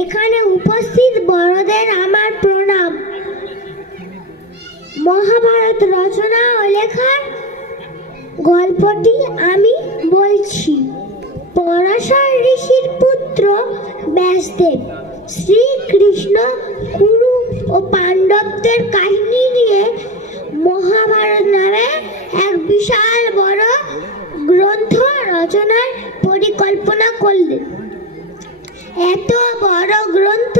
এখানে উপস্থিত বড়দের আমার প্রণাম। মহাভারত রচনা ও লেখার গল্পটি আমি বলছি। পরাশর ঋষির পুত্র ব্যাসদেব শ্রীকৃষ্ণ, কুরু ও পাণ্ডবদের কাহিনী নিয়ে মহাভারত নামে এক বিশাল বড় গ্রন্থ রচনার পরিকল্পনা করলেন। এত বড় গ্রন্থ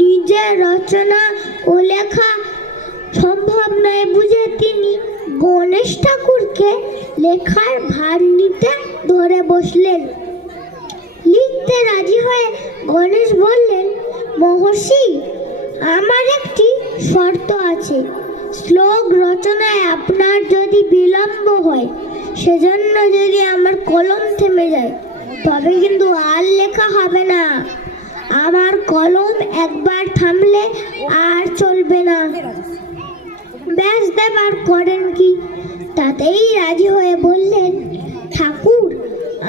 নিজে রচনা ও লেখা সম্ভব নয় বুঝে তিনি গণেশ ঠাকুরকে লেখার ভার নিতে ধরে বসলেন। লিখতে রাজি হয়ে গণেশ বললেন, মহর্ষি, আমার একটি শর্ত আছে। শ্লোক রচনায় আপনার যদি বিলম্ব হয়, সেজন্য যদি আমার কলম থেমে যায়, তবে কিন্তু আর লেখা হবে না। আমার কলম একবার থামলে আর চলবে না। ব্যাসদেব আর করেন কি, তাতেই রাজি হয়ে বললেন, ঠাকুর,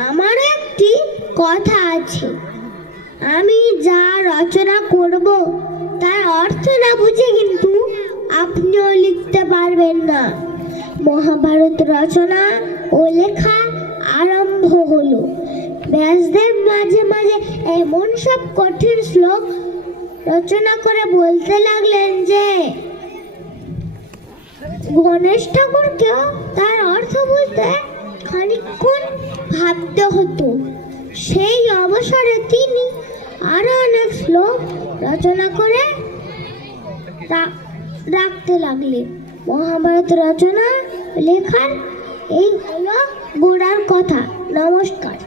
আমার একটি কথা আছে। আমি যা রচনা করব তার অর্থ না বুঝে কিন্তু আপনিও লিখতে পারবেন না। মহাভারত রচনা ও লেখা আরম্ভ হলো। ব্যাসদেব মাঝে মাঝে এমন সব কঠিন শ্লোক রচনা করে বলতে লাগলেন যে গণেশ ঠাকুরকেও তার অর্থ বলতে খানিকক্ষণ ভাবতে হতো। সেই অবসরে তিনি আরো অনেক শ্লোক রচনা করে রাখতে লাগলেন। মহাভারত রচনা লেখার এই হলো গোড়ার কথা। নমস্কার।